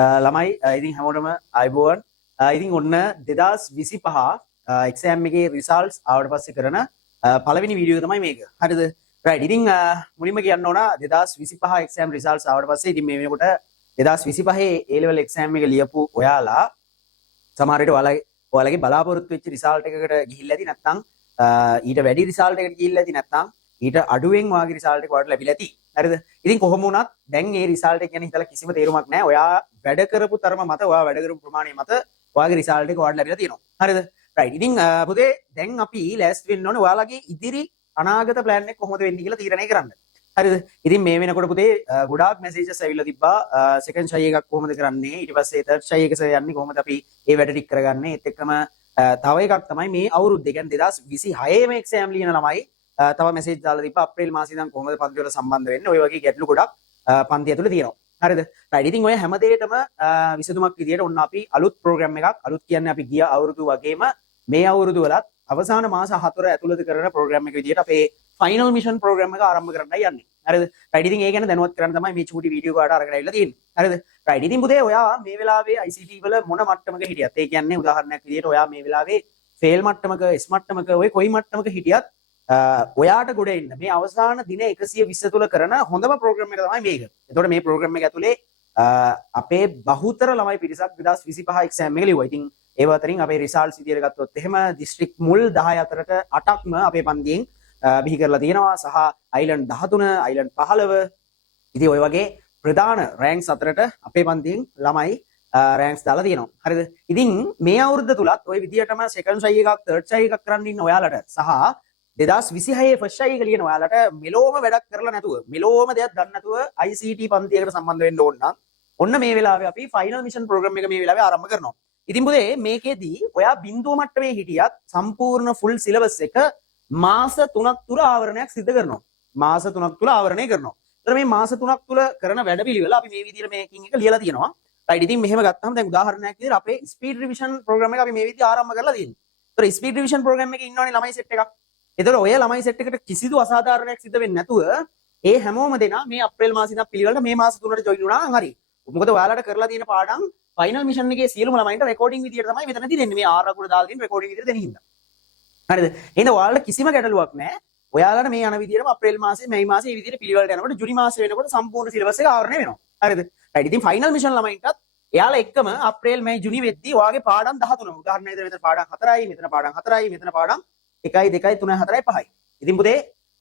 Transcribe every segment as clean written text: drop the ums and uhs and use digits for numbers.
ළමයි ඉතින් හැමෝටම අයබෝවන්. ඉතින් ඔන්න 2025 එක්සෑම් එකේ රිසල්ට්ස් ආවට පස්සේ කරන පළවෙනි වීඩියෝ එක තමයි මේක. හරිද? රයිට්. ඉතින් මුලින්ම කියන්න ඕන 2025 එක්සෑම් රිසල්ට්ස් ආවට පස්සේ ඉතින් මේ වෙනකොට 2025 A level එක්සෑම් එක ලියපු ඔයාලා සමහර විට ඔයාලගේ බලාපොරොත්තු වෙච්ච රිසල්ට් එකකට ගිහිල්ලා ඇති නැත්නම් ඊට වැඩි රිසල්ට් එකකට ගිහිල්ලා ඇති නැත්නම් ඊට අඩුවෙන් වාගේ රිසල්ට් එක ඔයාලට ලැබිලා ඇති. හරිද? ඉතින් කොහොම වුණත් දැන් මේ රිසල්ට් එක ගැන හිතලා කිසිම තේරුමක් නැහැ. ඔයා වැඩ කරපු තරම මත ඔයා වැඩ කරපු ප්‍රමාණය මත ඔයාගේ රිසල්ට් එක ඔයාලට ලැබිලා තියෙනවා. හරිද? රයිට්. ඉතින් පුතේ දැන් අපි ලෑස්ති වෙන්න ඕනේ ඔයාලගේ ඉදිරි අනාගත ප්ලෑන් එක කොහොමද වෙන්නේ කියලා තීරණය කරන්න. හරිද? ඉතින් මේ වෙනකොට පුතේ ගොඩාක් මැසේජස් ඇවිල්ලා තිබ්බා. සෙකන්ඩ් ෂයි එකක් කොහොමද කරන්නේ? ඊට පස්සේ තර්ඩ් ෂයි එක යන්නේ කොහොමද අපි ඒ වැඩ ටික කරගන්නේ? ඒත් එක්කම තව එකක් තමයි මේ අවුරුද්ද කියන්නේ 2026 මේ එක්සෑම් ලියන ළමයි තව මැසේජ් දාලා තිබ්බා අප්‍රේල් මාසේ ඉඳන් කොහොමද පන්ති වල සම්බන්ධ වෙන්නේ? ඔය වගේ ගැටලු ගොඩක් පන්ති ඇතුලේ තියෙනවා. හරිද? රයිට්. ඉතින් ඔය හැම දෙයකටම විසඳුමක් විදියට ඔන්න අපි අලුත් ප්‍රෝග්‍රෑම් එකක් අලුත් කියන්නේ අපි ගිය අවුරුදු වගේම මේ අවුරුදු වලත් අවසාන මාස 4 ඇතුළත කරන ප්‍රෝග්‍රෑම් එක විදියට අපේ ෆයිනල් මිෂන් ප්‍රෝග්‍රෑම් එක ආරම්භ කරන්නයි යන්නේ. හරිද? රයිට්. ඉතින් ඒ ගැන දැනුවත් කරන්න තමයි මේ චූටි වීඩියෝ කාඩ අරගෙන ආවිල්ලා තියෙන්නේ. හරිද? රයිට්. ඉතින් පුතේ ඔයා මේ වෙලාවේ ICT වල මොන මට්ටමක හිටියත් ඒ කියන්නේ උදාහරණයක් විදියට ඔයා මේ වෙලාවේ ෆේල් මට්ටමක S මට්ටමක ඔය කොයි මට්ටමක හිටියත් ඔයාට ගොඩ එන්න මේ අවසාන දින 120 තුල කරන හොඳම ප්‍රෝග්‍රෑම් එක තමයි මේක. එතකොට මේ ප්‍රෝග්‍රෑම් එක ඇතුලේ අපේ බහුතර ළමයි පිරිසක් 2025 එක්සෑම් එක ලිව්වා. ඉතින් ඒව අතරින් අපේ රිසල්ට්ස් විදියට ගත්තොත් එහෙම දිස්ත්‍රික් මුල් 10 අතරට 8ක්ම අපේ පන්තියෙන් බිහි කරලා තියෙනවා සහ අයිලන්ඩ් 13 අයිලන්ඩ් 15 ඉතින් ඔය වගේ ප්‍රධාන රෑන්ක්ස් අතරට අපේ පන්තියෙන් ළමයි රෑන්ක්ස් දාලා තියෙනවා. හරිද? ඉතින් මේ අවුරුද්ද තුලත් ওই විදියටම සෙකන්ඩ් ෂයි එකක් තර්ඩ් ෂයි එකක් කරන්න ඉන්න ඔයාලට සහ 2026 ෆස්ට් ෂයි එක ලියන ඔයාලට මෙලෝම වැඩක් කරලා නැතුව මෙලෝම දෙයක් දන්නේ නැතුව ICT පන්තියකට සම්බන්ධ වෙන්න ඕන නම් ඔන්න මේ වෙලාවේ අපි ෆයිනල් මිෂන් ප්‍රෝග්‍රෑම් එක මේ වෙලාවේ ආරම්භ කරනවා. ඉතින් පුතේ මේකෙදී ඔයා බිඳුව මට්ටමේ හිටියත් සම්පූර්ණ ෆුල් සිලබස් එක මාස 3ක් තුර ආවරණයක් සිදු කරනවා. මාස 3ක් තුල ආවරණය කරනවා. ඒතර මේ මාස 3ක් තුල කරන වැඩපිළිවෙල අපි මේ විදිහට මේකින් එක ලියලා තියෙනවා. රයිට්. ඉතින් මෙහෙම ගත්තාම දැන් උදාහරණයක් විදිහට අපේ ස්පීඩ් රිවිෂන් ප්‍රෝග්‍රෑම් එක අපි මේ විදිහට ආරම්භ කරලා තියෙනවා. ඒතර ස්පීඩ් රිවිෂන් ප්‍රෝග්‍රෑම් එකේ ඉන්නවනේ ළමයි සෙට් එකක්. ඒතර ඔය ළමයි සෙට් එකට කිසිදු අසාධාරණයක් සිද්ධ වෙන්නේ නැතුව ඒ හැමෝම දෙනා මේ අප්‍රේල් මාසේ ඉඳන් පිළිවෙලට මේ මාස 3ට ජොයින් වුණා නම් හරි. මොකද ඔයාලට කරලා තියෙන පාඩම් ෆයිනල් මිෂන් එකේ සියලුම ළමයින්ට රෙකෝඩින් විදියට තමයි මෙතනදී දෙන්නේ. මේ R අකුර දාලා තියෙන රෙකෝඩින් විදියට දෙන හින්දා. හරිද? එහෙනම් ඔයාලට කිසිම ගැටලුවක් නැහැ. ඔයාලට මේ යන විදියටම අප්‍රේල් මාසේ මැයි මාසේ මේ විදියට පිළිවෙලට යනකොට ජුනි මාසේ වෙනකොට සම්පූර්ණ සිලබස් එක ආවරණය වෙනවා. හරිද? රයිට්. ඉතින් ෆයිනල් මිෂන් ළමයින්ටත් එයාලා එක්කම අප්‍රේල් මැයි ජුනි වෙද්දී ඔයාගේ පාඩම් 13 උදාහරණයක් විදිහට මෙතන පාඩම් 4යි මෙතන පාඩම් 4යි මෙතන පාඩම් 1යි 2යි 3යි 4යි 5යි. ඉතින් පුතේ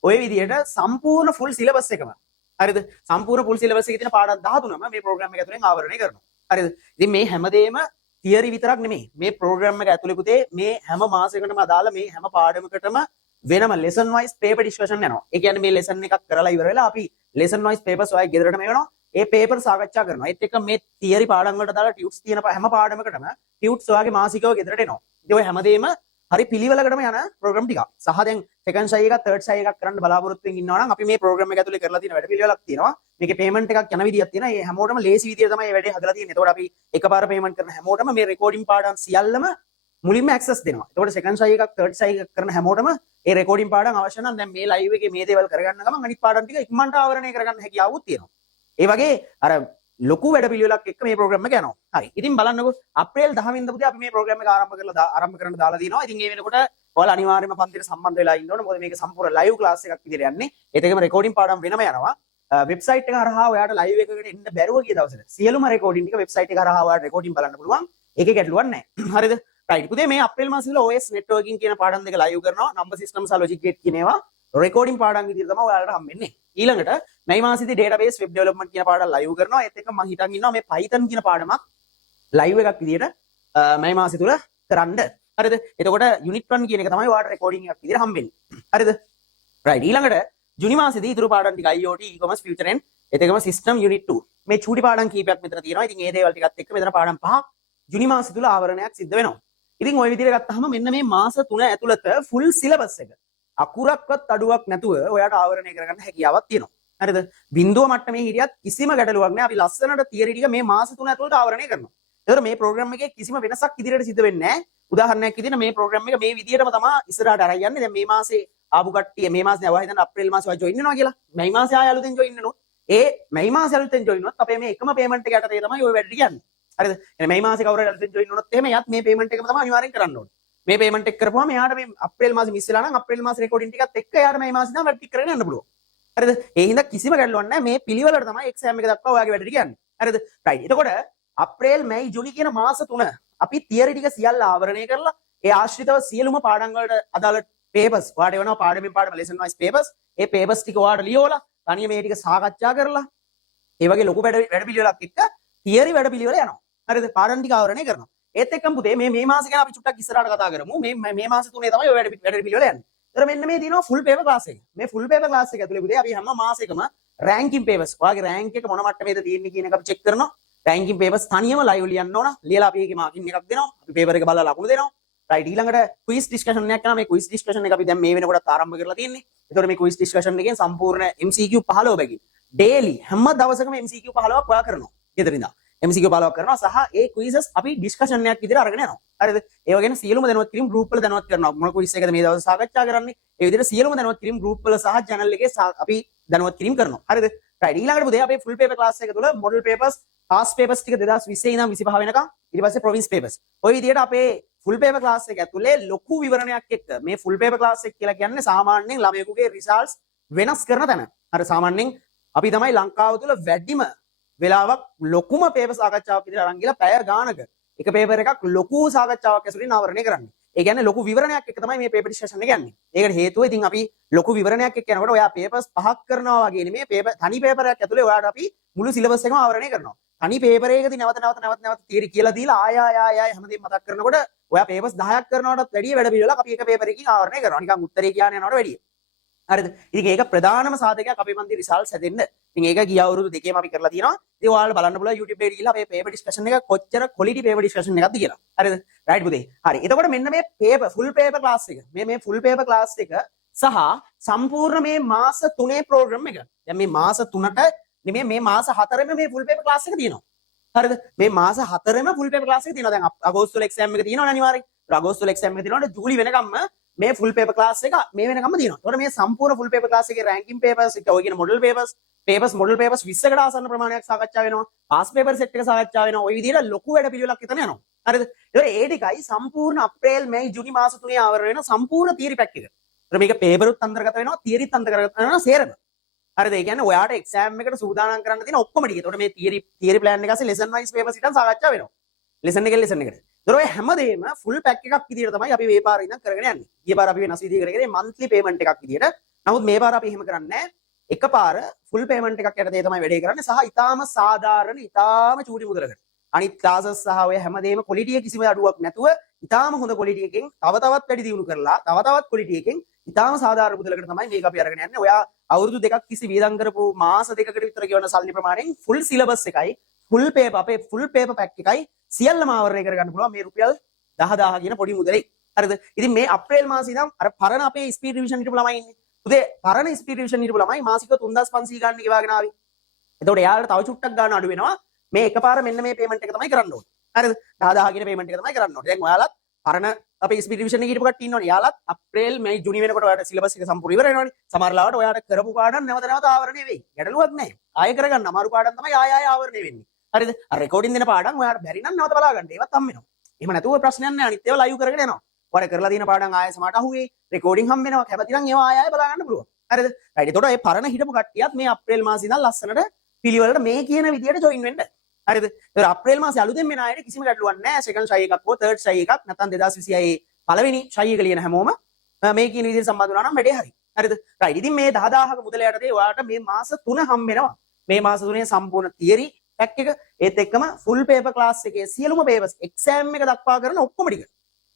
ඔය විදිහට සම්පූර්ණ ෆුල් සිලබස් එකම හරිද? සම්පූර්ණ ෆුල් සිලබස් එකේ තියෙන පාඩම් 13ම මේ ප්‍රෝග්‍රෑම් එක ඇතුලෙන් ආවරණය කරනවා. හරිද? ඉතින් මේ හැමදේම තියරි විතරක් නෙමෙයි. මේ ප්‍රෝග්‍රෑම් එක ඇතුලේ පුතේ මේ හැම මාසයකටම අදාළ මේ හැම පාඩමකටම වෙනම ලෙසන් වයිස් පේපර් ඩිස්කෂන් යනවා. ඒ කියන්නේ මේ ලෙසන් එකක් කරලා ඉවර වෙලා අපි ලෙසන් වයිස් පේපර්ස් ඔයයි ගෙදරටම එවනවා. ඒ පේපර් සාකච්ඡා කරනවා. ඒත් එක්ක මේ තියරි පාඩම් වලට දාලා ටියුට්ස් තියෙන හැම පාඩමකටම ටියුට්ස් ඔයගේ මාසිකව ගෙදරට එනවා. ඉතින් ඔය හැමදේම හරි පිළිවෙලකටම යන ප්‍රෝග්‍රෑම් ටිකක්. සහ දැන් සෙකන්ඩ් ෂයි එකක් තර්ඩ් ෂයි එකක් කරන්න බලාපොරොත්තු වෙමින් ඉන්නවා නම් අපි මේ ප්‍රෝග්‍රෑම් එක ඇතුලේ කරලා තියෙන වැඩ පිළිවෙලක් තියෙනවා. මේකේ පේමන්ට් එකක් යන විදියක් තියෙනවා. ඒ හැමෝටම ලේසි විදියට තමයි මේ වැඩේ හදලා තියෙන්නේ. ඒතකොට අපි එකපාර පේමන්ට් කරන හැමෝටම මේ රෙකෝඩින් පාඩම් සියල්ලම මුලින්ම ඇක්සස් දෙනවා. ඒතකොට සෙකන්ඩ් ෂයි එකක් තර්ඩ් ෂයි එකක් කරන හැමෝටම ඒ රෙකෝඩින් පාඩම් අවශ්‍ය නම් දැන් මේ ලයිව් එකේ මේ දේවල් කරගන්න ගමන් අනිත් පාඩම් ටික ඉක්මනට ආවරණය කරගන්න හැකියාවුත් තියෙනවා. ඒ වගේ අර ලොකු වැඩ පිළිවෙලක් එක්ක මේ ප්‍රෝග්‍රෑම් එක යනවා. හරි. ඉතින් බලන්නකෝ අප්‍රේල් 10 වෙනිදා පුතේ අපි මේ ප්‍රෝග්‍රෑම් එක ආරම්භ කරන්න දාලා දිනවා. ඉතින් ඒ වෙනකොට ඔයාලා අනිවාර්යයෙන්ම පන්තියට සම්බන්ධ වෙලා ඉන්න ඕනේ. මොකද මේක සම්පූර්ණ ලයිව් ක්ලාස් එකක් විදිහට යන්නේ. ඒත් ඒකම රෙකෝඩින් පාඩම් වෙනම යනවා. වෙබ්සයිට් එක හරහා ඔයාට ලයිව් එකකට එන්න බැරුව ගිය දවසට සියලුම රෙකෝඩින් ටික වෙබ්සයිට් එක හරහා ඔයාට රෙකෝඩින් බලන්න පුළුවන්. ඒකේ ගැටලුවක් නැහැ. හරිද? රයිට්. පුතේ මේ අප්‍රේල් මාසෙ ඉඳලා OS networking කියන පාඩම් දෙක ලයිව් කරනවා. number system සහ logic gate කියන ඒවා රෙකෝඩින් පාඩම් විදිහට තමයි ඔයාලට හම්බෙන්නේ. ඊළඟට මැයි මාසෙදී database web development කියන පාඩම් ලයිව් කරනවා. ඒත් එක්ක මම හිතන් ඉන්නවා මේ Python කියන පාඩමක් ලයිව් එකක් විදිහට මැයි මාසෙ තුල කරන්න. හරිද? එතකොට unit 1 කියන එක තමයි ඔයාලට රෙකෝඩින් එකක් විදිහට හම්බෙන්නේ. හරිද? රයිට්. ඊළඟට ජුනි මාසෙදී ඊතුරු පාඩම් ටික IoT e-commerce future and ඒත් එක්කම system unit 2 මේ චූටි පාඩම් කීපයක් මෙතන තියෙනවා. ඉතින් මේ දේවල් ටිකත් එක්ක මෙතන පාඩම් 5ක් ජුනි මාසෙ තුල ආවරණයක් සිද්ධ වෙනවා. ඉතින් ওই විදිහට ගත්තාම මෙන්න මේ මාස 3 ඇතුළත ෆුල් සිලබස් එක අකුරක්වත් අඩුවක් නැතුව ඔයාට ආවරණය කරගන්න හැකියාවක් තියෙනවා. හරිද? බිඳුව මට්ටමේ හිටියත් කිසිම ගැටලුවක් නැහැ. අපි ලස්සනට තියරි ටික මේ මාස 3 ඇතුළත ආවරණය කරනවා. ඒතර මේ ප්‍රෝග්‍රෑම් එකේ කිසිම වෙනසක් ඉදිරියට සිද්ධ වෙන්නේ නැහැ. උදාහරණයක් විදිහට මේ ප්‍රෝග්‍රෑම් එක මේ විදිහටම තමයි ඉස්සරහට අරන් යන්නේ. දැන් මේ මාසේ ආපු කට්ටිය මේ මාසේ නෑ ඔයා හිතන්න අප්‍රේල් මාසේ ඔයා ජොයින් වෙනවා කියලා. මැයි මාසේ ආය අලුතෙන් ජොයින් වෙනවා. ඒ මේ මාසෙ අලුතෙන් ජොයින් වුණොත් අපේ මේ එකම පේමන්ට් එක යටතේ තමයි ඔය වැඩ කියන්නේ. හරිද? එහෙනම් මේ මාසේ කවුරු හරි අලුතෙන් ජොයින් වුණොත් එහෙම එයාත් මේ පේමන්ට් එකම තමයි අනිවාර්යෙන් කරන්න ඕනේ. මේ පේමන්ට් එක කරපුවාම එයාට මේ අප්‍රේල් මාසේ මිස් වෙලා නම් අප්‍රේල් මාසේ රෙකෝඩින් ටිකත් එක්ක එයාට මේ මාසේ තමයි වැඩ ටික කරගෙන යන්න පුළුවන්. හරිද? ඒ හින්දා කිසිම ගැටලුවක් නැහැ. මේ පිළිවෙලට තමයි එක්සෑම් එක දක්වා ඔයාගේ වැඩ ටික යන්නේ. හරිද? රයිට්. එතකොට අප්‍රේල් මැයි ජූනි කියන මාස තුන අපි තියරි ටික සියල්ල ආවරණය කරලා ඒ ආශ්‍රිතව සියලුම පාඩම් වලට අදාළ පේපර්ස් ඔයාලට එවනවා පාඩමෙන් පාඩම ලෙසන් වයිස් පේපර්ස් ඒ පේපර්ස් ටික ඔයාලට ලියවලා තනිය මේ ටික සාකච්ඡා කරලා ඒ වගේ ලොකු වැඩ පිළිවෙලක් එක්ක තියරි වැඩ පිළිවෙල යනවා. හරිද? පාඩම් ටික ආවරණය කරනවා. ඒත් එක්කම පුතේ මේ මාසේ ගැන අපි චුට්ටක් ඉස්සරහට කතා කරමු. මේ මාස තුනේ තමයි ඔය වැඩ පිළිවෙල යන්නේ. ඒතර මෙන්න මේ දිනවා ෆුල් පේපර් ක්ලාස් එක. මේ ෆුල් පේපර් ක්ලාස් එක ඇතුලේ පුතේ අපි හැම මාසෙකම රෑන්කින් පේපර්ස් ඔයාගේ රෑන්ක් එක මොන මට්ටමේද තියෙන්නේ කියන එක අපි චෙක් කරනවා. රෑන්කින් පේපර්ස් තනියම ලයිව් ලියන්න ඕන. ලියලා අපි ඒකේ මාකින් එකක් දෙනවා. අපි පේපර් එක බලලා ලකුණු දෙනවා. රයිට් ඊළඟට ක්විස් ඩිස්කෂන් එකක් කරනවා. මේ ක්විස් ඩිස්කෂන් එක අපි දැන් මේ වෙනකොට ආරම්භ කරලා තියෙන්නේ. ඒතකොට මේ ක්විස් ඩිස්කෂන් එකෙන් සම්පූර්ණ MCQ 15 බැගින් ඩේලි හැම දවසකම MCQ 15ක් ඔයා කරනවා. ගෙදරින්දා MCQ 15ක් කරනවා සහ ඒ ක්විසස් අපි ඩිස්කෂන් එකක් විදිහට අරගෙන යනවා. හරිද? ඒව ගැන සියලුම දැනුවත් කිරීම ගෲප් වල දැනුවත් කරනවා. මොන ක්විස් එකද මේ දවස් සාකච්ඡා කරන්නේ? ඒ විදිහට සියලුම දැනුවත් කිරීම ගෲප් වල සහ channel එකේ අපි දැනුවත් කිරීම කරනවා. හරිද? රයිට් ඊළඟට පුතේ අපේ ෆුල් පේපර් ක්ලාස් එක තුල මොඩල් පේපර්ස් පාස් පේපර්ස් ටික 2020 ඉඳන් 25 වෙනකම් ඊට පස්සේ ප්‍රොවින්ස් පේපර්ස්. ওই විදිහට අපේ ෆුල් පේපර් ක්ලාස් එක ඇතුලේ ලොකු විවරණයක් එක්ක මේ ෆුල් පේපර් ක්ලාස් එක කියලා කියන්නේ සාමාන්‍යයෙන් ළමයෙකුගේ රිසල්ට්ස් වෙනස් කරන තැන. හරි සාමාන්‍යයෙන් අපි තමයි ලංකාව තුල වැඩිම වෙලාවක් ලොකුම පේපර් සාකච්ඡාවක් විදිහට අරන් ගිහලා පැය ගානක එක පේපර් එකක් ලොකු සාකච්ඡාවක් ඇසුරින් ආවරණය කරන්නේ. ඒ කියන්නේ ලොකු විවරණයක් එක්ක තමයි මේ පේපර් ඩිස්කෂන් එක යන්නේ. ඒකට හේතුව ඉතින් අපි ලොකු විවරණයක් එක්ක යනකොට ඔයා පේපර්ස් පහක් කරනවා වගේ නෙමෙයි පේපර් තනි පේපර් එකක් ඇතුලේ ඔයාට අපි මුළු සිලබස් එකම ආවරණය කරනවා. තනි පේපර් එකකදී නැවත තියරි කියලා දීලා ආය හැමදේම මතක් කරනකොට ඔයා පේපර්ස් 10ක් කරනවටත් වැඩිය වැඩ පිළිවෙලක් අපි එක පේපර් එකකින් ආවරණය කරනවා. නිකන් උත්තරේ කියන්න යනවට වැඩිය. හරිද? ඉතින් ඒක ප්‍රධානම සාධකයක් අපේ පන්ති රිසල්ට්ස් හැදෙන්න. ඉතින් ඒක ගිය අවුරුදු දෙකේම අපි කරලා තියෙනවා. ඉතින් ඔයාලට බලන්න පුළුවන් YouTube එකේ ගිහලා අපේ පේපර් ඩිස්කෂන් එක කොච්චර ක්වොලිටි පේපර් ඩිස්කෂන් එකක්ද කියලා. හරිද? රයිට් පුතේ. හරි. එතකොට මෙන්න මේ පේපර් ෆුල් පේපර් ක්ලාස් එක. මේ ෆුල් පේපර් ක්ලාස් එක සහ සම්පූර්ණ මේ මාස 3 ප්‍රෝග්‍රෑම් එක. දැන් මේ මාස 3ට නෙමෙයි මේ මාස 4ෙම මේ ෆුල් පේපර් ක්ලාස් එක තියෙනවා. හරිද? මේ මාස 4ෙම ෆුල් පේපර් ක්ලාස් එක තියෙනවා. දැන් අගෝස්තු වල එක්සෑම් එක තියෙනවනේ අනිවාර්යෙන්. අගෝස්තු වල එක්සෑම් එක තියෙනවනේ ජූලි වෙනකම්ම මේ ෆුල් පේපර් ක්ලාස් එක මේ වෙනකම්ම තියෙනවා. ඒතකොට මේ සම්පූර්ණ ෆුල් පේපර් ක්ලාස් එකේ රෑන්කින් පේපර්ස් එක ඔය කියන මොඩල් පේපර්ස් මොඩල් පේපර්ස් 20කට ආසන්න ප්‍රමාණයක් සාකච්ඡා වෙනවා. පාස් පේපර් සෙට් එක සාකච්ඡා වෙනවා. ওই විදිහට ලොකු වැඩ පිළිවෙලක් එතන යනවා. හරිද? ඒතකොට ඒ ටිකයි සම්පූර්ණ අප්‍රේල් මැයි ජූනි මාස තුනේ ආවර වෙන සම්පූර්ණ තියරි පැක් එක. ඒතකොට මේක පේපරුත් අන්තර්ගත වෙනවා, තියරිත් අන්තර්ගත වෙනවා සේරම. හරිද? ඒ කියන්නේ ඔයාට එක්සෑම් එකට සූදානම් කරන්න තියෙන ඔක්කොම ටික. ඒතකොට මේ තියරි ප්ලෑන් එක ඇස්සේ ලෙසන් වයිස් පේපර්ස් ඉතින් සාකච්ඡා වෙනවා. ලෙසන් එකෙන් ලෙසන් එකට. ඒතකොට ඔය හැමදේම ෆුල් පැක් එකක් විදිහට තමයි අපි මේ පාර ඉඳන් කරගෙන යන්නේ. ගිය පාර අපි වෙනස් විදිහකට කරේ මන්ත්ලි පේමන්ට් එකක් විදිහට. නමුත් මේ පාර අපි එහෙම කරන්නේ නැහැ. එකපාර ෆුල් පේමන්ට් එකක් යටතේ තමයි වැඩේ කරන්නේ සහ ඊටාම සාධාරණ ඊටාම චූටි මුදලකට. අනිත් ක්ලාසස් සහ ඔය හැමදේම ක්වොලිටි එක කිසිම අඩුවක් නැතුව ඊටාම හොඳ ක්වොලිටි එකකින් තව තවත් වැඩි දියුණු කරලා තව තවත් ක්වොලිටි එකකින් ඊටාම සාධාරණ මුදලකට තමයි මේක අපි අරගෙන යන්නේ. ඔයා අවුරුදු දෙකක් තිස්සේ වියදම් කරපු මාස දෙකකට විතර ගෙවන සල්ලි ප්‍රමාණයෙන් ෆුල් සිලබස් එකයි ෆුල් පේපර් අපේ ෆුල් පේපර් පැක් එකයි සියල්ලම ආවරණය කරගන්න පුළුවන් මේ රුපියල් 10000 කියන පොඩි මුදලේ. හරිද? ඉතින් මේ අප්‍රේල් මාසේ ඉඳන් අර පරණ අපේ ස්පීඩ් රිවිෂන් හිටපු ළමයි ඉන්නේ. උදේ පරණ ස්පීඩ් රිවිෂන් හිටපු ළමයි මාසික 3500 ගන්න ගෙවාගෙන ආවේ. එතකොට එයාලට තව චුට්ටක් ගන්න අඩු වෙනවා. මේ එකපාර මෙන්න මේ පේමන්ට් එක තමයි කරන්න ඕනේ. හරිද? 10000 කියන පේමන්ට් එක තමයි කරන්න ඕනේ. දැන් ඔයාලත් පරණ අපේ ස්පීඩ් රිවිෂන් එකේ හිටපු කට්ටිය ඉන්නවනේ. එයාලත් අප්‍රේල් මැයි ජූනි වෙනකොට ඔයාලට සිලබස් එක සම්පූර්ණ ඉවර වෙනවනේ. සමහර ලාවට ඔයාලට කරපු පාඩම් නැවත ආවරණය වෙයි. ගැටලුවක් නැහැ. ආයෙ කරගන්න අමාරු පාඩම් තමයි ආයෙ ආවරණය වෙන්නේ. හරිද? අර රෙකෝඩින් දෙන පාඩම් ඔයාලට බැරි නම් නැවත බලා ගන්න. ඒවත් හම් වෙනවා. එහෙම නැතුව ප්‍රශ්නයක් නැහැ. අනිත් ඒවා ලයිව් කරගෙන යනවා. ඔයාලා කරලා තියෙන පාඩම් ආයෙ සමහරට අහුවේ. රෙකෝඩින් හම් වෙනවා. කැමති නම් ඒවා ආයෙ බලා ගන්න පුළුවන්. හරිද? රයිට්. එතකොට මේ පරණ හිටපු කට්ටියත් මේ අප්‍රේල් මාසේ ඉඳන් ලස්සනට පිළිවෙලට මේ කියන විදියට ජොයින් වෙන්න. හරිද? ඒතර අප්‍රේල් මාසේ අලුතෙන් මෙන අයට කිසිම ගැටලුවක් නැහැ. සෙකන්ඩ් ෂයි එකක් හෝ තර්ඩ් ෂයි එකක් නැත්නම් 2026 පළවෙනි ෂයි එක ලියන හැමෝම මේ කියන විදිහට සම්බන්ධ වුණා නම් වැඩේ හරි. හරිද? රයිට්. ඉතින් මේ 10000ක මුදල යටතේ ඔයාලට මේ මාස 3 හම් වෙනවා. මේ මාස 3 සම්පූර්ණ තියරි පැක් එක ඒත් එක්කම ෆුල් පේපර් ක්ලාස් එකේ සියලුම පේපර්ස් එක්සෑම් එක දක්වා කරන ඔක්කොම ටික.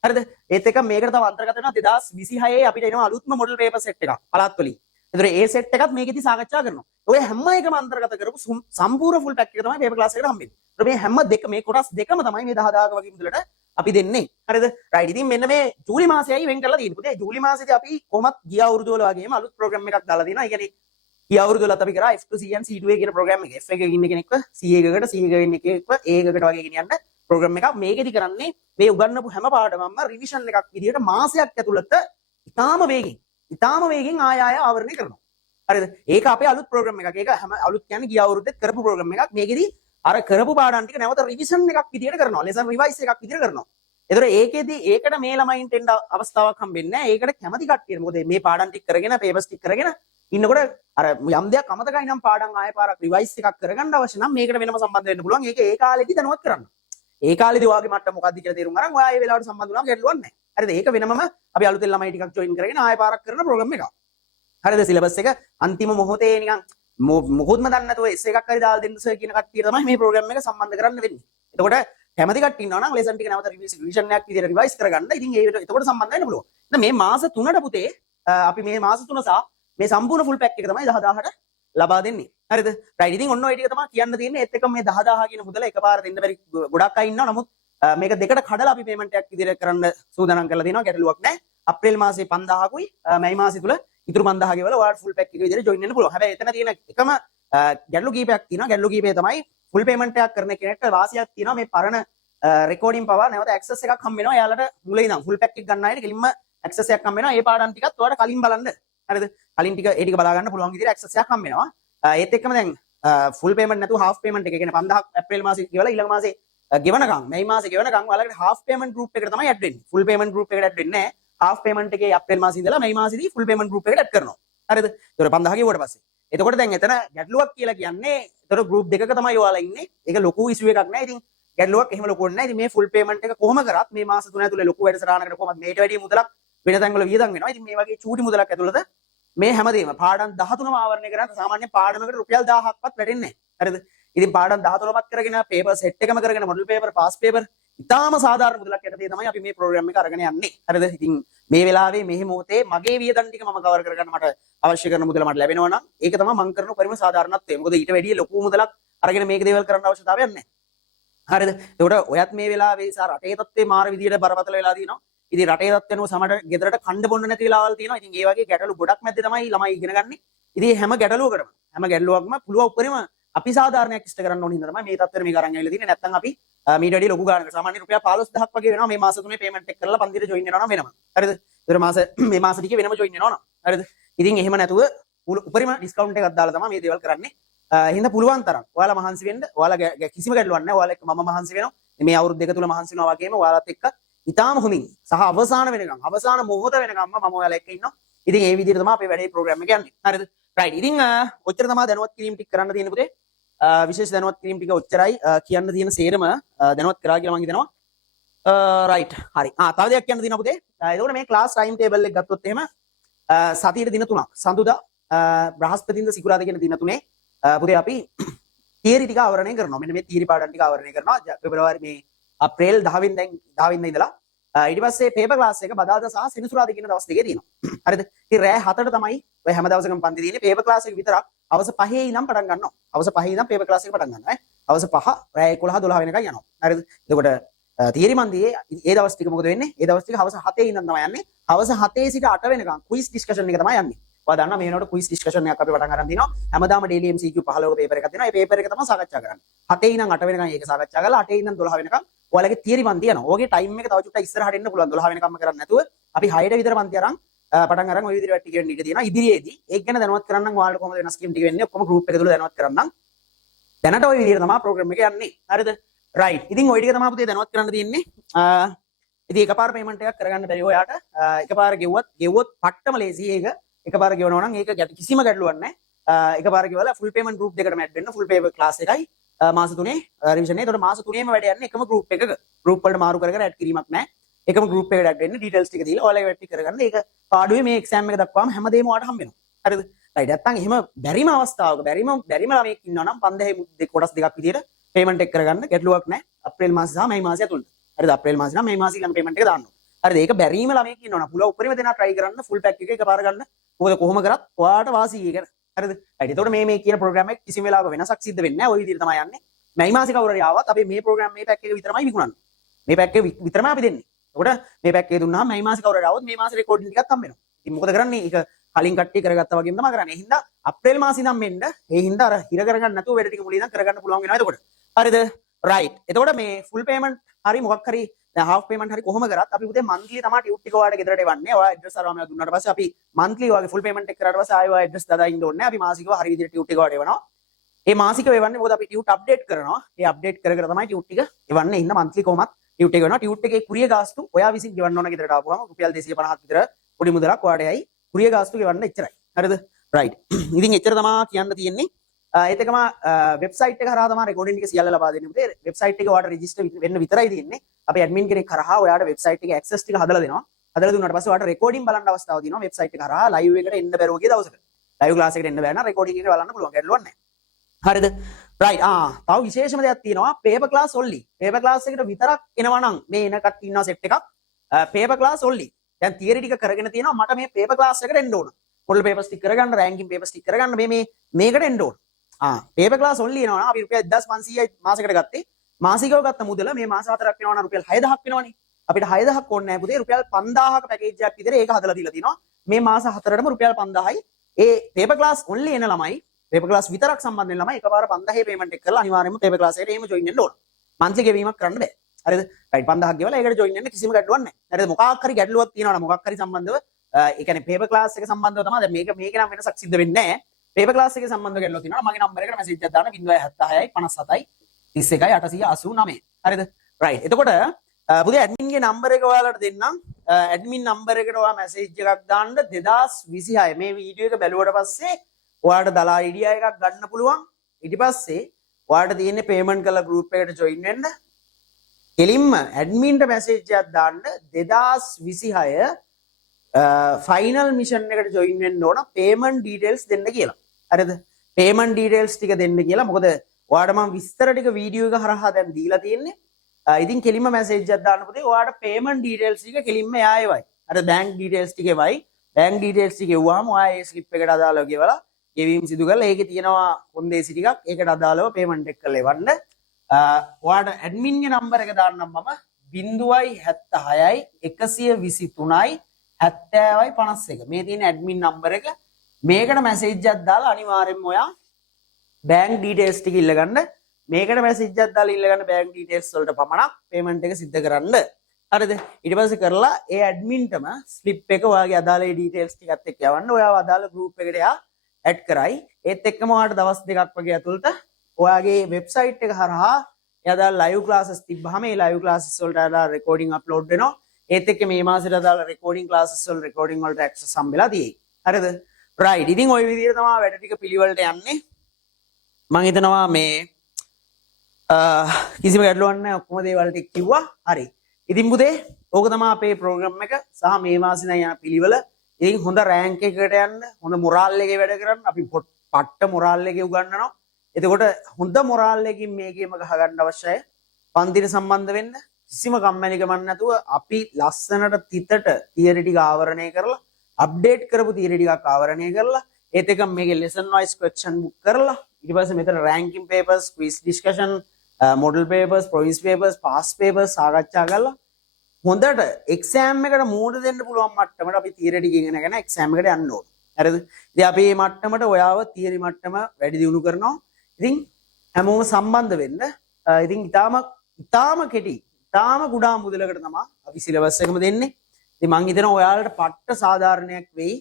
හරිද? ඒත් එක්ක මේකට තව අන්තර්ගත වෙනවා 2026 අපිට එනවා අලුත්ම මොඩල් පේපර් සෙට් එකක් පළාත් වලින්. ඒතර ඒ සෙට් එකත් මේකෙදි සාකච්ඡා කරනවා. ඔය හැම එකම අන්තර්ගත කරපු සම්පූර්ණ ෆුල් පැක් එක තමයි පේපර් ක්ලාස් එකට හම්බෙන්නේ. ඒතර මේ හැම දෙක මේ කොටස් දෙකම තමයි මේ 10000ක වගේ මුදලට අපි දෙන්නේ. හරිද? රයිට්. ඉතින් මෙන්න මේ ජූලි මාසයයි වෙන් කරලා තියෙන්නේ. පුතේ ජූලි මාසෙදී අපි කොහොමත් ගිය අවුරුදු වල වගේම අලුත් ප්‍රෝග්‍රෑම් එකක් දාලා තියෙනවා. ඒ කියන්නේ ගිය අවුරුදු වලත් අපි කරා F2C and C2A කියන ප්‍රෝග්‍රෑම් එක. F එකක ඉන්න කෙනෙක්ව C එකකට C එකක ඉන්න කෙනෙක්ව A එකකට වගේ ගෙනියන්න ප්‍රෝග්‍රෑම් එකක්. මේකෙදි කරන්නේ මේ උගන්වපු හැම පාඩමක්ම රිවිෂන් එකක් විදිහට මාසයක් ඇතුළත ඉතාම වේගෙන් ආය ආවරණය කරනවා. හරිද? ඒක අපේ අලුත් ප්‍රෝග්‍රෑම් එකක්. ඒක හැම අලුත් කියන්නේ ගිය අවුරුද්දේ කරපු ප්‍රෝග්‍රෑම් එකක්. මේකෙදි අර කරපු පාඩම් ටික නැවත රිවිෂන් එකක් විදියට කරනවා. ලෙසන් රිවයිස් එකක් විදියට කරනවා. ඒතර ඒකෙදි ඒකට මේ ළමයින්ට එන්න අවස්ථාවක් හම්බෙන්නේ නැහැ. ඒකට කැමති කට්ටිය. මොකද මේ පාඩම් ටික කරගෙන පේපර්ස් ටික කරගෙන ඉන්නකොට අර යම් දෙයක් අමතකයි නම් පාඩම් ආයෙ පාරක් රිවයිස් එකක් කරගන්න අවශ්‍ය නම් මේකට වෙනම සම්බන්ධ වෙන්න පුළුවන්. ඒක ඒ කාලෙදි දැනුවත් කරන්න. ඒ කාලෙදි ඔයාගේ මට්ටම මොකක්ද කියලා තේරුම් ගන්න ඔයා ඒ වෙලාවට සම්බන්ධ වුණාම ගැටලුවක් නැහැ. හරිද? ඒක වෙනමම අපි අලුතෙන් ළමයි ටිකක් ජොයින් කරගෙන ආයෙ පාරක් කරන ප්‍රෝග්‍රෑම් එකක්. හරිද? සිලබස් එක අන්තිම මොහොතේ නිකන් මොකොත්ම දන්නේ නැතුව එස් එකක් හරි දාලා දෙන්න සර් කියන කට්ටිය තමයි මේ ප්‍රෝග්‍රෑම් එක සම්බන්ධ කරන්න වෙන්නේ. එතකොට කැමති කට්ටිය ඉන්නවා නම් ලෙසන් ටික නැවත රිවිෂන් එකක් විදියට රිවයිස් කරගන්න. ඉතින් ඒකට එතකොට සම්බන්ධ වෙන්න පුළුවන්. දැන් මේ මාස 3ට පුතේ අපි මේ මාස 3 සහ මේ සම්පූර්ණ ෆුල් පැක් එක තමයි 10000ට ලබා දෙන්නේ. හරිද? රයිට්. ඉතින් ඔන්න ඔය ටික තමයි කියන්න තියෙන්නේ. ඒත් එක්කම මේ 10000 කියන මුදල එකපාර දෙන්න බැරි ගොඩක් අය ඉන්නවා. නමුත් මේක දෙකට කඩලා අපි පේමන්ට් එකක් විදියට කරන්න සූදානම් කරලා තියෙනවා. ගැටලුවක් නැහැ. අප්‍රේල් මාසේ 5000කුයි මැයි මාසේ තුල ඉතුරු 5000 ගෙවල ඔයාලට ෆුල් පැක් එක විදියට ජොයින් වෙන්න පුළුවන්. හැබැයි එතන තියෙන එකම ගැටලු කීපයක් තියෙනවා. ගැටලු කීපය තමයි ෆුල් පේමන්ට් එකක් කරන කෙනෙක්ට වාසියක් තියෙනවා. මේ පරණ රෙකෝඩින් පවා නැවත ඇක්සස් එකක් හම්බ වෙනවා. එයාලට මුලින් ඉඳන් ෆුල් පැක් එක ගන්න අයට කෙලින්ම ඇක්සස් එකක් හම්බ වෙනවා. ඒ පාඩම් ටිකත් ඔයාලට කලින් බලන්න. හරිද? කලින් ටික ඒ ටික බලා ගන්න පුළුවන් විදිහට ඇක්සස් එකක් හම්බ වෙනවා. ඒත් එක්කම දැන් ෆුල් පේමන්ට් නැතුව හාෆ් පේමන්ට් එක කියන්නේ 5000ක් ඇප්‍රිල් මාසේ ගෙවලා ඊළඟ මාසේ ගෙවනකම් මැයි මාසේ ගෙවනකම් ඔයාලට හාෆ් පේමන්ට් ගෲප් එකට තමයි ඇඩ් වෙන්නේ. ෆුල් පේමන්ට් ගෲප් එකට ඇඩ් වෙන්නේ නැහැ. හාෆ් පේමන්ට් එකේ ඇප්‍රිල් මාසේ ඉඳලා මැයි මාසේදී ෆුල් පේමන්ට් ගෲප් එකට ඇඩ් කරනවා. හරිද? ඒතකොට 5000 ගෙවුවට පස්සේ. එතකොට දැන් එතන ගැටලුවක් කියලා කියන්නේ එතකොට ගෲප් දෙකක තමයි ඔයාලා ඉන්නේ. ඒක ලොකු ඉෂුව එකක් නෑ. ඉතින් ගැටලුවක් එහෙම ලොකු නෑ. ඉතින් මේ ෆුල් පේමන්ට් එක කොහොම කරත් මේ මාස 3 ඇතුලේ ලොකු වැඩසටහනකට කොහොමද මේට වැඩි මුදලක් වෙන තැන්වල වියදම් වෙනවා. ඉතින් මේ වගේ චූටි මුදලක් ඇතුළත මේ හැමදේම පාඩම් 13ම ආවරණය කරාට සාමාන්‍ය පාඩමකට රුපියල් 1000ක්වත් වැටෙන්නේ නැහැ. හරිද? ඉතින් පාඩම් 13මත් කරගෙන පේපර් සෙට් එකම කරගෙන මොඩල් පේපර් පාස් පේපර් ඉතාලම සාධාරණ මුදලක් යටතේ තමයි අපි මේ ප්‍රෝග්‍රෑම් එක අරගෙන යන්නේ. හරිද? ඉතින් මේ වෙලාවේ මේ මොහොතේ මගේ වියදම් ටික මම කවර් කරගන්න මට අවශ්‍ය කරන මුදල මට ලැබෙනවා නම් ඒක තමයි මම කරන පරිම සාධාරණත්වය. මොකද ඊට වැඩිය ලොකු මුදලක් අරගෙන මේක දේවල් කරන්න අවශ්‍යතාවයක් නැහැ. හරිද? ඒකට ඔයත් මේ වෙලාවේ රටේ තත්ත්වේ මාර විදියට බරපතල වෙලා තියෙනවා. ඉතින් රටේ තත්ත්වනෝ සමහර ගෙදරට කණ්ඩ බොන්න නැති වෙලාවල් තියෙනවා. ඉතින් ඒ වගේ ගැටලු ගොඩක් මැද්දේ තමයි ළමයි ඉගෙන ගන්න. ඉතින් හැම ගැටලුවක්ම පුළුවන් උපරිම අපි සාධාරණයක් ඉෂ්ට කරන්න ඕන හින්දා තමයි මේ තත්ත්වෙට මේක අරන් ඇවිල්ලා තියෙන්නේ. නැත්නම් අපි මීට වැඩිය ලොකු ගානකට සාමාන්‍ය රුපියල් 15000ක් වගේ වෙනවා මේ මාස තුනේ පේමන්ට් එක කරලා පන්තියට ජොයින් වෙනවා නම් වෙනම. හරිද? ඒතර මේ මාස ටිකේ වෙනම ජොයින් වෙනවා නම්. හරිද? ඉතින් එහෙම නැතුව උපරිම ඩිස්කවුන්ට් එකක් දාලා තමයි මේ දේවල් කරන්නේ. හින්දා පුළුවන් තරම් ඔයාලා මහන්සි වෙන්න. ඔයාලා කිසිම ගැටලුවක් නැහැ. ඔයාලා එක්ක මම මහන්සි වෙනවා. මේ අවුරුදු දෙක තුල මහන්සි වෙනවා වගේම ඔයාලත් එක්ක ඉතාලම හොඳින් සහ අවසාන වෙනකම් අවසාන මොහොත වෙනකම්ම මම ඔයාලා එක්ක ඉන්නවා. ඉතින් ඒ විදිහට තමයි අපේ වැඩේ ප්‍රෝග්‍රෑම් එක යන්නේ. හරිද? රයිට්. ඉතින් ඔච්චර තමයි දැනුවත් කිරීම ටික කරන්න තියෙන පුතේ. විශේෂ දැනුවත් කිරීම ටික ඔච්චරයි කියන්න තියෙන සේරම දැනුවත් කරා කියලා මම හිතනවා. රයිට්. හරි. තව දෙයක් කියන්න තියෙනවා පුතේ. ඒකෝනේ මේ ක්ලාස් ටයිම් ටේබල් එක ගත්තොත් එහෙම සතියේ දින 3ක් සඳුදා බ්‍රහස්පතින්ද සිකුරාදා කියන දින තුනේ පුතේ අපි තියරි ටික ආවරණය කරනවා. මෙන්න මේ තියරි පාඩම් ටික ආවරණය කරනවා. පෙබරවාරි මේ අප්‍රේල් 10 වෙනිදා ඉඳලා ඊට පස්සේ පේපර් ක්ලාස් එක බදාදා සහ සෙනසුරාදා කියන දවස් දෙකේ තියෙනවා. හරිද? ඉතින් රෑ 7ට තමයි ඔය හැම දවසකම පන්ති තියෙන්නේ. පේපර් ක්ලාස් එක විතරක් හවස 5 ඉඳන් පටන් ගන්නවා. හවස 5 ඉඳන් පේපර් ක්ලාස් එක පටන් ගන්නවා. හවස 5 රෑ 11 12 වෙනකන් යනවා. හරිද? එතකොට තියරි මන්දියේ ඒ දවස් ටික මොකද වෙන්නේ? ඒ දවස් ටික හවස 7 ඉඳන් තමයි යන්නේ. හවස 7 සිට 8 වෙනකන් ක්විස් ඩිස්කෂන් එක තමයි යන්නේ. ඔයා දන්නා මේ වෙනකොට ක්විස් ඩිස්කෂන් එකක් අපි පටන් ගන්න තියෙනවා. හැමදාම daily MCQ 15ක පේපර් එකක් දෙනවා. ඒ පේපර් එක තමයි සාකච්ඡා කරන්නේ. 7 ඉඳන් 8 වෙනකන් ඒක සාකච්ඡා කරලා 8 ඉඳන් 12 වෙනකන් ඔයාලගේ තියරි පන්ති යනවා. ඔයගේ ටයිම් එක තව චුට්ටක් ඉස්සරහට එන්න පුළුවන්. 12 වෙනකම්ම කරන්නේ නැතුව අපි 6ට විතර පන්ති අරන් පටන් අරන් ওই විදිහට ටික වෙන්න ඉඩ තියෙනවා. ඉදිරියේදී ඒක ගැන දැනුවත් කරන්නම් ඔයාලට කොහොමද වෙනස් කීම් ටික වෙන්නේ. ඔක්කොම group එක තුල දැනුවත් කරන්නම්. දැනට ওই විදිහට තමයි ප්‍රෝග්‍රෑම් එක යන්නේ. හරිද? රයිට්. ඉතින් ওই ටික තමයි පුතේ දැනුවත් කරන්න තියෙන්නේ. ඉතින් එකපාර පේමන්ට් එකක් කරගන්න බැරි ඔයාට එකපාර ගෙවුවොත් පට්ටම ලේසි ඒක. එකපාර ගෙවනවා නම් ඒක කිසිම ගැටලුවක් නැහැ. එකපාර ගෙවලා ෆුල් පේමන්ට් ගෲප් දෙකටම ඇඩ් වෙන්න ෆුල් පේපර් ක්ලාස් එකයි මාස 3 රිවිෂන් එක. ඒතකොට මාස 3ේම වැඩ යන්නේ එකම ගෲප් එකක. ගෲප් වලට මාරු කර කර ඇඩ් කිරීමක් නැහැ. එකම ගෲප් එකකට ඇඩ් වෙන්න ඩීටේල්ස් ටික දීලා ඔයාලා වැඩ ටික කරගන්න. ඒක පාඩුවේ මේ එක්සෑම් එක දක්වාම හැමදේම ඔයාලට හම්බ වෙනවා. හරිද? රයිට්. නැත්තම් එහෙම බැරිම අවස්ථාවක බැරිම ළමයෙක් ඉන්නවා නම් 5000 කොටස් දෙකක් විදියට පේමන්ට් එක කරගන්න ගැටලුවක් නැහැ. අප්‍රේල් මාසේ සහ මැයි මාසේ ඇතුළත. හරිද? අප්‍රේල් මාසේ නම් මැයි මාසේ ළඟ පේමන්ට් එක දාන්න. හරිද? ඒක බැරිම ළමයෙක් ඉන්නවා නම් පුළුවන් උපරිම දෙනා try කරන්න ෆුල් පැක් එක එකපාර ගන්න. මොකද කොහොම කරත් ඔයාලට වාසි ඒක. හරිද? රයිට්. එතකොට මේ කියන ප්‍රෝග්‍රෑම් එක කිසිම වෙලාවක වෙනසක් සිද්ධ වෙන්නේ නැහැ. ওই විදිහට තමයි යන්නේ. මැයි මාසේ කවුරු හරි ආවත් අපි මේ ප්‍රෝග්‍රෑම් මේ පැක් එක විතරමයි විකුණන්නේ. මේ පැක් එක විතරමයි අපි දෙන්නේ. එතකොට මේ පැක් එක දුන්නාම මැයි මාසේ කවුරු හරි ආවොත් මේ මාසේ රෙකෝඩින් ටිකක් හම්බ වෙනවා. ඉතින් මොකද කරන්නේ? ඒක කලින් කට්ටිය කරගත්තා වගේම තමයි කරන්නේ. ඒ හින්දා අප්‍රේල් මාසේ ඉඳන් මෙන්න ඒ හින්දා අර හිර කරගන්න නැතුව වැඩ ටික මුලින් ඉඳන් කරගන්න පුළුවන් වෙනවා එතකොට. හරිද? right එතකොට මේ full payment හරි මොකක් හරි දැන් half payment හරි කොහොම කරත් අපි පුතේ monthly තමයි ටියුට් ටික ඔයාලට ගෙදරට එවන්නේ. ඔයා address අරවම දුන්නාට පස්සේ අපි monthly ඔයාගේ full payment එක කරාට පස්සේ ආයෙ ඔයා address දාලා ඉන්න ඕනේ. අපි මාසිකව හරි විදිහට ටියුට් ටික ඔයාලට එවනවා. ඒ මාසිකව එවන්නේ මොකද අපි ටියුට් අප්ඩේට් කරනවා. ඒ අප්ඩේට් කර කර තමයි ටියුට් ටික එවන්නේ. ඉන්න monthly කොහොමත් ටියුට් එක වෙනවා. ටියුට් එකේ කුරිය ගාස්තු ඔයා විසින් ගෙවන්න ඕන ගෙදරට ආපුවම රුපියල් 250ක් විතර පොඩි මුදලක් ඔයාලට යයි. කුරිය ගාස්තු ගෙවන්න එච්චරයි. හරිද? right. ඉතින් එච්චර තමයි කියන්න තියෙන්නේ. ඒත් එකම වෙබ්සයිට් එක කරා තමයි රෙකෝඩින් එක සියල්ල ලබා දෙන්නේ. පුතේ වෙබ්සයිට් එක ඔයාලට රෙජිස්ටර් වෙන්න විතරයි තියෙන්නේ. අපි ඇඩ්මින් කෙනෙක් කරා ඔයාලට වෙබ්සයිට් එකේ ඇක්සස් ටික හදලා දෙනවා. හදලා දුන්නාට පස්සේ ඔයාලට රෙකෝඩින් බලන්න අවස්ථාව තියෙනවා වෙබ්සයිට් එක කරා ලයිව් එකට එන්න බැරුව ගිය දවසක. ලයිව් ක්ලාස් එකට එන්න බැහැ නම් රෙකෝඩින් එක බලන්න පුළුවන්. ගැටලුවක් නැහැ. හරිද? right. තව විශේෂම දෙයක් තියෙනවා paper class only. paper class එකට විතරක් එනවා නම් මේ එන කට්ටිය ඉන්නවා සෙට් එකක්. paper class only. දැන් තියරි ටික කරගෙන තියෙනවා මට මේ paper class එකට එන්න ඕන. model paper stick කරගන්න, ranking paper stick කරගන්න මේකට එන්න ඕන. paper class only එනවා අපි රුපියල් 1500යි මාසෙකට ගත්තේ. මාසිකව ගත්ත මුදල මේ මාස 4ක් වෙනවා නම් රුපියල් 6000ක් වෙනවනේ. අපිට 6000ක් ඕනේ නැහැ පුතේ. රුපියල් 5000ක පැකේජ් එකක් විතර ඒක හදලා දීලා තිනවා. මේ මාස 4ටම රුපියල් 5000යි. ඒ paper class only එන ළමයි paper class විතරක් සම්බන්ධ වෙන ළමයි එකපාර 5000 payment එක කරලා අනිවාර්යයෙන්ම paper class එකට එහෙම join වෙන්න ඕන. monthly ගෙවීමක් කරන්න බෑ. හරිද? right 5000ක් ගෙවලා ඒකට join වෙන්න කිසිම ගැටලුවක් නැහැ. හරිද? මොකක් හරි ගැටලුවක් තියෙනවා නම් මොකක් හරි සම්බන්ධව ඒ කියන්නේ paper class එක සම්බන්ධව තමයි දැන් මේක නම් වෙනසක් සිද්ධ වෙන්නේ නැහැ. paper class එකේ සම්බන්ධව ගැටලුවක් තියෙනවා නම් මගේ නම්බර් එකට message එකක් දාන්න 076යි 57යි 31යි 889. හරිද? right. එතකොට පුතේ admin ගේ නම්බර එක ඔයාලට දෙන්නම්. admin නම්බර එකට ඔයා message එකක් දාන්න 2026 මේ වීඩියෝ එක බැලුවට පස්සේ ඔයාලට දලා idea එකක් ගන්න පුළුවන්. ඊට පස්සේ ඔයාලට තියෙන්නේ payment කරලා group එකට join වෙන්න. කෙලින්ම admin ට message එකක් දාන්න 2026 final mission එකට join වෙන්න ඕන payment details දෙන්න කියලා. හරිද? payment details ටික දෙන්න කියලා. මොකද ඔයාලට මම විස්තර ටික වීඩියෝ එක හරහා දැන් දීලා තියෙන්නේ. ඉතින් කෙලින්ම message එකක් දාන්න පුතේ. ඔයාලට payment details ටික කෙලින්ම යායවයි. අර bank details ටික එවයි. bank details ටික එවුවාම ඔයා ඒ slip එකට අදාළව ගෙවලා ගෙවීම් සිදු කරලා ඒකේ තියෙනවා කොන්දේසි ටිකක් ඒකට අදාළව payment එක කරලා එවන්න. ඔයාලට admin ගේ number එක දාන්නම් මම 076යි 123යි 70යි 51. මේ තියෙන admin number එක. මේකට message එකක් දාලා අනිවාර්යෙන්ම ඔයා bank details ටික ඉල්ලගන්න. මේකට message එකක් දාලා ඉල්ලගන්න bank details වලට පමණක් payment එක සිද්ධ කරන්න. හරිද? ඊට පස්සේ කරලා ඒ admin ටම slip එක ඔයාගේ අදාළ details ටිකත් එක්ක යවන්න. ඔයාව අදාළ group එකට එයා add කරයි. ඒත් එක්කම ඔයාලට දවස් දෙකක් වගේ ඇතුළත ඔයාගේ website එක හරහා එයාදා live classes තිබ්බහම ඒ live classes වලට අදාළ recording upload වෙනවා. ඒත් එක්ක මේ මාසෙට අදාළ recording classes වල recording වලට access හම්බෙලා තියෙයි. හරිද? right. ඉතින් ওই විදිහට තමයි වැඩ ටික පිළිවෙලට යන්නේ. මම හිතනවා මේ කිසිම ගැටලුවක් නැහැ. ඔක්කොම දේවල් ටික කිව්වා. හරි. ඉතින් පුතේ ඕක තමයි අපේ program එක සහ මේ මාසේ නම් යන පිළිවෙල. ඉතින් හොඳ rank එකකට යන්න, හොඳ moral එකේ වැඩ කරන්න අපි පට්ට moral එකේ උගන්වනවා. එතකොට හොඳ moral එකකින් මේකේම ගහ ගන්න අවශ්‍යයි. පන්තිට සම්බන්ධ වෙන්න කිසිම කම්මැලිකමක් නැතුව අපි ලස්සනට තිතට තියරි ටික ආවරණය කරලා අප්ඩේට් කරපු තියරි ටිකක් ආවරණය කරලා ඒත් එක මේකේ lesson wise question book කරලා ඊට පස්සේ මෙතන ranking papers, quiz discussion, model papers, province papers, past papers සාකච්ඡා කරලා හොඳට exam එකට මූණ දෙන්න පුළුවන් මට්ටමට අපි තියරි ටික ඉගෙනගෙන exam එකට යන්න ඕන. හරිද? ඉතින් අපි මේ මට්ටමට ඔයාව තියරි මට්ටම වැඩි දියුණු කරනවා. ඉතින් හැමෝම සම්බන්ධ වෙන්න. ඉතින් ඉතාම කෙටි, ඉතාම කුඩා මුදලකට තමයි අපි සිලබස් එකම දෙන්නේ. ඉතින් මං හිතනවා ඔයාලට පට්ට සාධාරණයක් වෙයි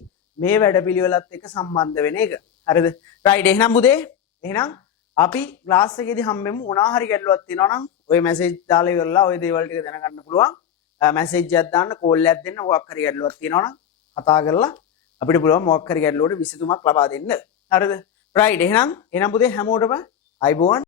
මේ වැඩපිළිවෙලත් එක්ක සම්බන්ධ වෙන එක. හරිද? right. එහෙනම් පුතේ එහෙනම් අපි ක්ලාස් එකේදී හම්බෙමු. මොනවා හරි ගැටලුවක් තියෙනවා නම් ඔය මැසේජ් දාලා ඉවරලා ඔය දේවල් ටික දැනගන්න පුළුවන්. මැසේජ් එකක් දාන්න, කෝල් එකක් දෙන්න. මොකක් හරි ගැටලුවක් තියෙනවා නම් කතා කරලා අපිට පුළුවන් මොකක් හරි ගැටලුවකට විසඳුමක් ලබා දෙන්න. හරිද? right. එහෙනම් පුතේ හැමෝටම අයබෝවන්.